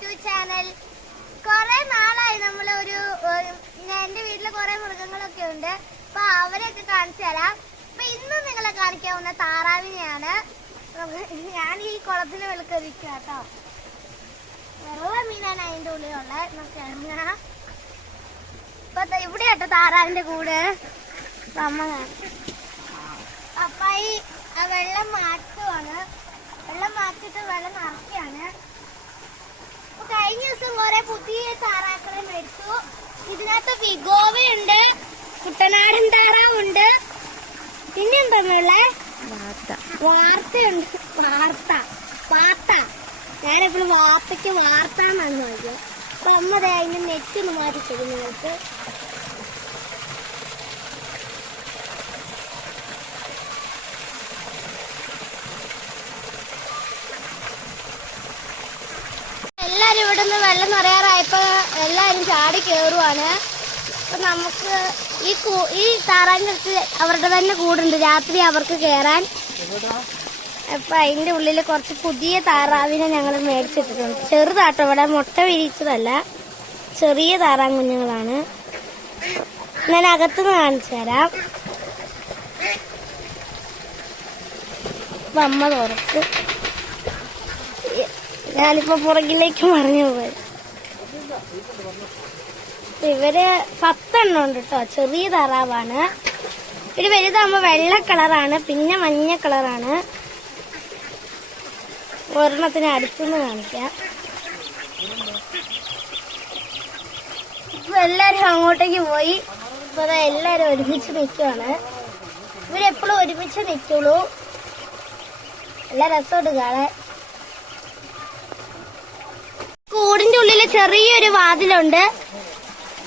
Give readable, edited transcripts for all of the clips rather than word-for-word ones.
YouTube channel. കുറെ നാളായി എന്റെ വീട്ടില് കുറെ മൃഗങ്ങളൊക്കെ ഉണ്ട്. അപ്പൊ അവരെയൊക്കെ കാണിച്ചു തരാം. അപ്പൊ ഇന്ന് നിങ്ങളെ കാണിക്കാവുന്ന താറാവിനെയാണ്. ഞാൻ ഈ കുളത്തിന് വെളുക്കരിക്കുക കേട്ടോ. വെറുതെ മീനാണ് അതിന്റെ ഉള്ളിലുള്ള. ഇപ്പൊ ഇവിടെ കേട്ടോ താറാവിന്റെ കൂട്. അമ്മ അപ്പായി വെള്ളം മാറ്റുവാണ്. വെള്ളം മാറ്റിട്ട് വെള്ളം നിറയ്ക്കാണ്. കഴിഞ്ഞ ദിവസം കുറെ പുതിയ താറാക്കളെ മേടിച്ചു. ഇതിനകത്ത് വിഗോവയുണ്ട്, കുട്ടനാടൻ താറാവുണ്ട്, പിന്നെന്താ വാർത്തയുണ്ട്. പാത്ത ഞാനെപ്പോഴും വാർത്തയ്ക്ക് വാർത്ത എന്നാണ് നോക്കിയത്. അപ്പൊ അമ്മ അതിന്റെ നെറ്റ് ഒന്ന് മാറ്റി തരും നിങ്ങൾക്ക്. എല്ലാരും ഇവിടെ നിന്ന് വെള്ളം നിറയാറായപ്പോ എല്ലാരും ചാടി കയറുവാണ്. അപ്പൊ നമുക്ക് ഈ താറാവിന്റെ അടുത്ത് അവരുടെ തന്നെ കൂടുണ്ട് രാത്രി അവർക്ക് കയറാൻ. അപ്പൊ അതിന്റെ ഉള്ളില് കുറച്ച് പുതിയ താറാവിനെ ഞങ്ങൾ മേടിച്ചിട്ടിട്ടുണ്ട്. ചെറുതാട്ടോ, ഇവിടെ മുട്ട വിരിച്ചതല്ല, ചെറിയ താറാൻ കുഞ്ഞുങ്ങളാണ്. ഞാൻ അകത്തുനിന്ന് കാണിച്ചു തരാം. അപ്പൊ അമ്മ തുറക്കും. ഞാനിപ്പോ പുറകിലേക്ക് മറിഞ്ഞു പോയി. ഇവര് 10 എണ്ണം ഉണ്ട് കേട്ടോ. ചെറിയ താറാവാണ്. ഇത് വലുതാകുമ്പോ വെള്ള കളറാണ്, പിന്നെ മഞ്ഞ കളറാണ്. ഒരെണ്ണത്തിന് അടുത്തുനിന്ന് കാണിക്കാം. ഇപ്പൊ എല്ലാരും അങ്ങോട്ടേക്ക് പോയി. ഇപ്പൊ എല്ലാരും ഒരുമിച്ച് നിൽക്കുവാണ്. ഇവരെപ്പോഴും ഒരുമിച്ച് നിൽക്കുള്ളൂ. എല്ലാ രസമുണ്ട് കാണാൻ. കൂടിന്റെ ഉള്ളില് ചെറിയൊരു വാതിലുണ്ട്.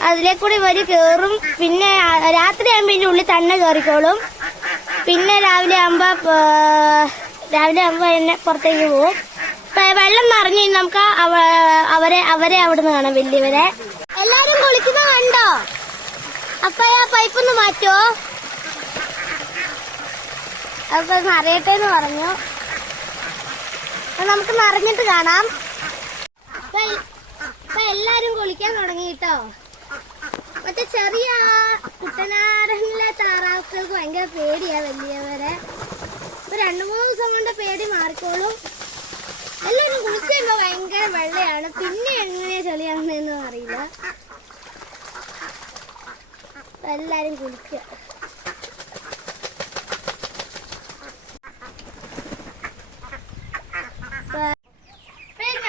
അതിലേക്കൂടി ഇവര് കേറും. പിന്നെ രാത്രി ആകുമ്പോ ഇതിന്റെ ഉള്ളിൽ തന്നെ കേറിക്കോളും. പിന്നെ രാവിലെ ആകുമ്പോ തന്നെ പുറത്തേക്ക് പോവും. വെള്ളം നിറഞ്ഞു നമുക്ക് അവരെ അവിടുന്ന് കാണാം, വലിയവരെ. എല്ലാരും കുളിക്കുന്ന കണ്ടോ? അപ്പൊ ആ പൈപ്പൊന്ന് മാറ്റോ? അപ്പൊ നിറയട്ടെ എന്ന് പറഞ്ഞു. നമുക്ക് നിറഞ്ഞിട്ട് കാണാം. ഇപ്പൊ എല്ലാരും കുളിക്കാൻ തുടങ്ങി കേട്ടോ. മറ്റേ ചെറിയ കുട്ടനാടനിലെ താറാവുകൾക്ക് ഭയങ്കര പേടിയാ വലിയവരെ. ഇപ്പൊ 2-3 ദിവസം കൊണ്ട് പേടി മാറിക്കോളും. എല്ലാരും കുളിച്ച് കഴിയുമ്പോ ഭയങ്കര വെള്ളയാണ്. പിന്നെ എങ്ങനെയാ ചെളിയാണെന്നൊന്നും അറിയില്ല. എല്ലാരും കുളിക്കുക.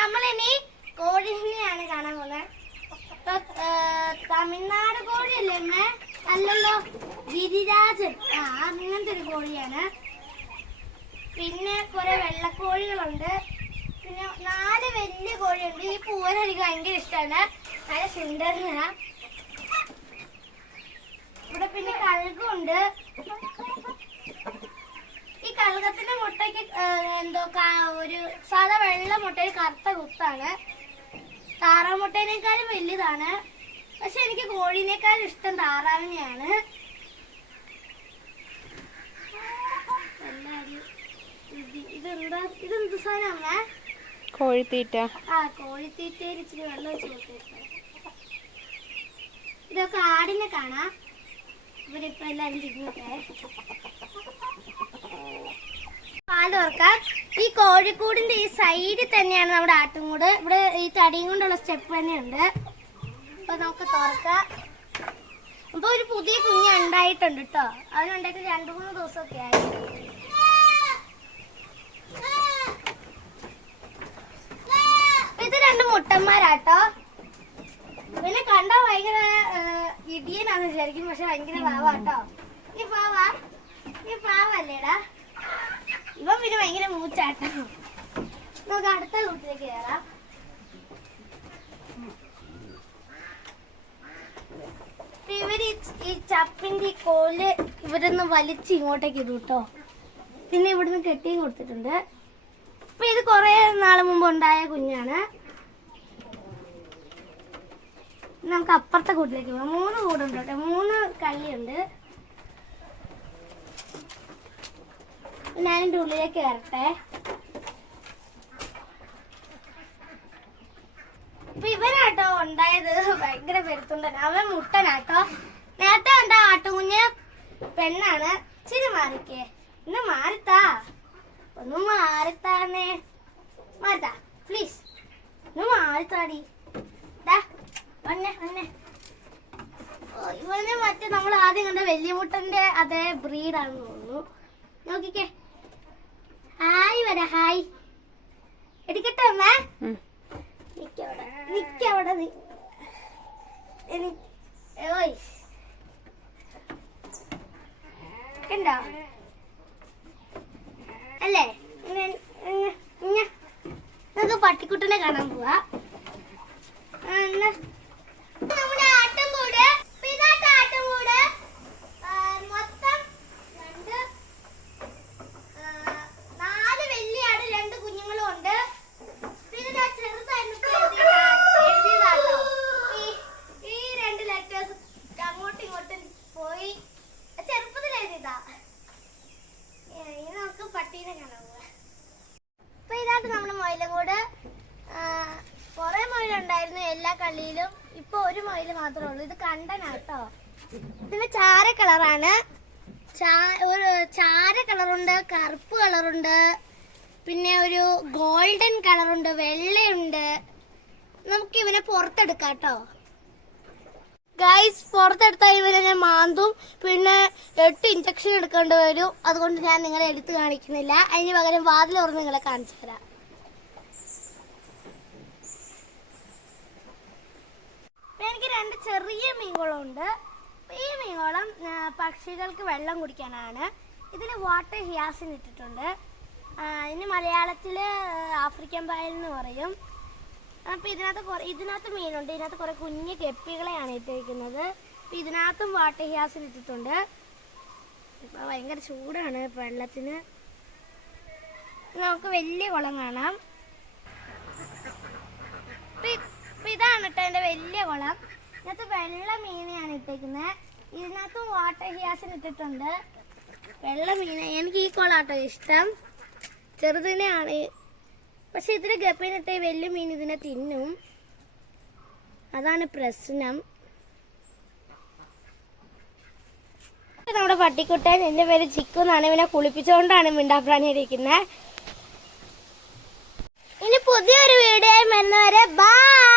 നമ്മളിനി കോഴിനെയാണ് കാണാൻ പോകുന്നത്. തമിഴ്നാട് കോഴിയല്ലേ അമ്മേ? അല്ലല്ലോ, ഗിരിരാജൻ. അങ്ങനത്തെ ഒരു കോഴിയാണ്. പിന്നെ കുറെ വെള്ളക്കോഴികളുണ്ട്. പിന്നെ 4 വലിയ കോഴിയുണ്ട്. ഈ പൂവൻ എനിക്ക് ഭയങ്കര ഇഷ്ടമാണ്. നല്ല സുന്ദരനാ. ഇവിടെ പിന്നെ കഴുകുണ്ട്. ഈ കഴുകത്തിന്റെ മുട്ടയ്ക്ക് ഒരു സാധാ വെള്ള മുട്ടയിൽ കറുത്ത കുത്താണ്. താറാമുട്ടേനേക്കാളും വലുതാണ്. പക്ഷെ എനിക്ക് കോഴീനേക്കാളും ഇഷ്ടം താറാവിനെയാണ്. ഇതെന്ത് സാധനം? കോഴിത്തീറ്റ. കോഴിത്തീറ്റയിൽ ഇച്ചിരി വെള്ളം വെച്ച് കൊടുത്തിട്ട്. ഇതൊക്കെ ആടിനെ കാണാം. ഇവരിപ്പോ എല്ലാരും തിരിഞ്ഞിട്ടേ പാല് തുറക്കാം. ഈ കോഴിക്കൂടിന്റെ ഈ സൈഡിൽ തന്നെയാണ് നമ്മുടെ ആട്ടുംകൂട്. ഇവിടെ ഈ തടിയും കൊണ്ടുള്ള സ്റ്റെപ്പ് തന്നെയുണ്ട്. അപ്പൊ നമുക്ക് തുറക്കാം. അപ്പൊ ഒരു പുതിയ കുഞ്ഞ് ഉണ്ടായിട്ടുണ്ട് കേട്ടോ. അതിനുണ്ടായിട്ട് 2-3 ദിവസമൊക്കെ ആയി. ഇത് 2 മുട്ടന്മാരാട്ടോ. പിന്നെ കണ്ടാ ഭയങ്കര ഇടിയനാന്ന് വിചാരിക്കും, പക്ഷെ ഭയങ്കര പാവാട്ടോ. നീ പാവല്ലേടാ? ഇവൻ പിന്നെ ഭയങ്കര മൂച്ചാട്ടോ. നമുക്ക് അടുത്ത കൂട്ടിലേക്ക് കയറാം. ഇവര് ഈ ചപ്പിന്റെ ഈ കോല് ഇവരൊന്ന് വലിച്ച് ഇങ്ങോട്ടേക്ക് ഇടും കേട്ടോ. പിന്നെ ഇവിടുന്ന് കെട്ടിയും കൊടുത്തിട്ടുണ്ട്. അപ്പൊ ഇത് കുറെ നാള് മുമ്പ് ഉണ്ടായ കുഞ്ഞാണ്. നമുക്ക് അപ്പുറത്തെ കൂട്ടിലേക്ക് പോകാം. 3 കൂടുണ്ട് കേട്ടോ. 3 കള്ളിയുണ്ട്. ഞാനിന്റെ ഉള്ളിലേക്ക് കയറട്ടെ. ഉണ്ടായത് ഭയങ്കര പെരുത്തുണ്ടൻ. അവൻ മുട്ടനാട്ടോ. നേരത്തെ കണ്ട ആട്ടുകുഞ്ഞ് പെണ്ണാണ്. ഇച്ചിരി മാറിക്കേ. ഇന്ന് മാറിത്താ, ഒന്ന് മാറിത്താന്നേ. മാറിത്താ പ്ലീസ്, ഒന്ന് മാറിത്താടി. ഇവന് മറ്റേ നമ്മൾ ആദ്യം കണ്ട വലിയ മുട്ടന്റെ അതേ ബ്രീഡാണെന്ന് തോന്നുന്നു. നോക്കിക്കേ. ഹായ് വരാ. ഹായ് എടുക്കട്ടെ അമ്മ. നിക്കവിടെ ഓയ് കണ്ടോ അല്ലേ? നമുക്ക് പട്ടിക്കുട്ടനെ കാണാൻ പോവാ. നമ്മുടെ ആട്ടുംകൂട്, ഇതാ ആട്ടുംകൂട്. മൊത്തം 4 വലിയ ആട്, 2 കുഞ്ഞുങ്ങളും ഉണ്ട്. പിന്നെ ചെറുതായിരുന്നു എഴുതിയതാട്ടോ. ഈ 2 ലെറ്റേഴ്സ് അങ്ങോട്ടും ഇങ്ങോട്ടും പോയി ചെറുപ്പത്തിൽ എഴുതിയതാ. ഇനി നമുക്ക് പട്ടീനെ കാണാൻ പോവാ. അപ്പൊ ഇതായിട്ട് നമ്മുടെ മൊയിലും. കുറെ മൊയിലുണ്ടായിരുന്നു എല്ലാ കളിയിലും. ഇപ്പൊ ഒരു മൊയില് മാത്രമേ ഉള്ളൂ. ഇത് കണ്ടനാട്ടോ. ഇതിന് ചാര കളറാണ്. ഒരു ചാര കളറുണ്ട്, കറുപ്പ് കളറുണ്ട്, പിന്നെ ഒരു ഗോൾഡൻ കളറുണ്ട്, വെള്ളയുണ്ട്. നമുക്ക് ഇവനെ പുറത്തെടുക്കാട്ടോ ഗൈസ്. പുറത്തെടുത്താൽ ഇവനെ മാന്തും. പിന്നെ 8 ഇഞ്ചക്ഷൻ എടുക്കേണ്ടി വരും. അതുകൊണ്ട് ഞാൻ നിങ്ങളെ എടുത്ത് കാണിക്കുന്നില്ല. അതിന് പകരം വാതിൽ തുറന്ന് നിങ്ങളെ കാണിച്ചു തരാം. എനിക്ക് 2 ചെറിയ മീനുകളുണ്ട്. ഈ മീനുകളും പക്ഷികൾക്ക് വെള്ളം കുടിക്കാനാണ്. ഇതിൽ വാട്ടർ ഹിയാസിൻ ഇട്ടിട്ടുണ്ട്. ഇതിന് മലയാളത്തിൽ ആഫ്രിക്കൻ പായൽ എന്ന് പറയും. അപ്പം ഇതിനകത്ത് മീനുണ്ട്. ഇതിനകത്ത് കുറേ കുഞ്ഞ് ഗപ്പികളെയാണ് ഇട്ടിരിക്കുന്നത്. അപ്പം ഇതിനകത്തും വാട്ടർ ഹിയാസിൻ ഇട്ടിട്ടുണ്ട്. ഇപ്പം ഭയങ്കര ചൂടാണ് വെള്ളത്തിന്. നമുക്ക് വലിയ കുളം കാണാം. അപ്പം ഇതാണ് കേട്ടോ എൻ്റെ വലിയ കുളം. ഇതിനകത്ത് വെള്ള മീനെയാണ് ഇട്ടേക്കുന്നത്. ഇതിനകത്തും വാട്ടർ ഹിയാസിൻ ഇട്ടിട്ടുണ്ട്. വെള്ള മീൻ. എനിക്ക് ഈ കുളാട്ടോ ഇഷ്ടം. ചെറുതിനെയാണ്. പക്ഷെ ഇതിന് ഗപ്പിനിട്ട് വലിയ മീൻ ഇതിനെ തിന്നും. അതാണ് പ്രശ്നം. നമ്മുടെ പട്ടിക്കുട്ടൻ, എൻ്റെ പേര് ചിക്കു എന്നാണ്. ഇവനെ കുളിപ്പിച്ചുകൊണ്ടാണ് മിണ്ടാപ്രാണി ഇരിക്കുന്നത്. ഇനി പുതിയൊരു വീഡിയോ വരുന്നവരെ ബൈ.